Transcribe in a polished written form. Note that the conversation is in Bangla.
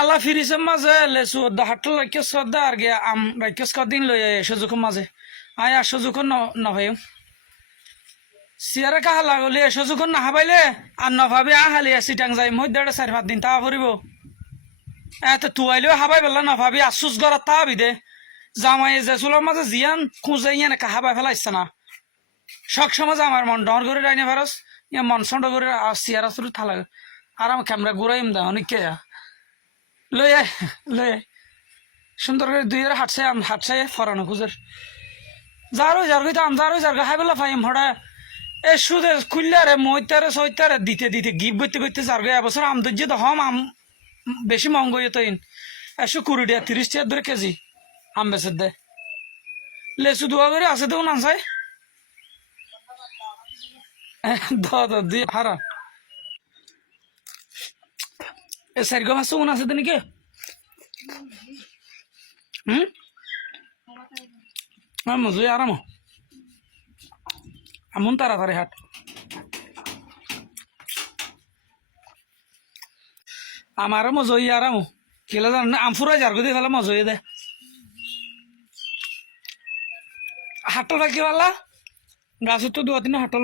আল্লাহ ফিরিছে মাঝে লেসু হাটল রাখিস দা আর গে আম রাখিস কদিন লই সুযোগ মাঝে আয় আর সুযোগ নভাই সিয়ারে কাহা লাগলি সুযোগ না হাবাইলে আর নভাবি আহালি সিটাং যাই মই 1.5-4 দিন তা ফুরিব এত তুয়াইলেও হাবাই বেলা নভাবি আሱস গড়া তা বিদে জামাই যে চুলোর মাঝে জিয়ান খুঁজে ইয়ে না হাবাই ফেলাইছে না সব সময় আমার মন ডর করে রাইনে ভারস ইয়ে মন সন্ড করে সিয়ারা শুরু থালা আর আমার ক্যামেরা ঘুরাইম দা অনেক কে লই আয় লই আয় সুন্দর করে 2 হাটছে ফরানো খুঁজের যারো যার গইতে আম যারো যার হাই বেলা ফাইম হড়া এ সুদে খুললে মইতারে সইতারে দিতে দিতে গিফট করতে করতে যার গে এবছর আম দজ্জে তো হম আম বেশি মহঙ্গ হইতো 120 টাকা 30 টাকা ধরে কেজি আম বেচে দে লেচু দোয়া করে আছে তো না চাই দিয়ে হারা এ সাইড মাছ উন আছে তো নাকি মজুই আরাম আমন তাড়াতাড়ি হাট আমারও মজুই আরাম কেলে জান আম ফুরাই যার গদি ফেলে মজুই দে হাটটা কি পারলা গাছের তো 2-3 হাটল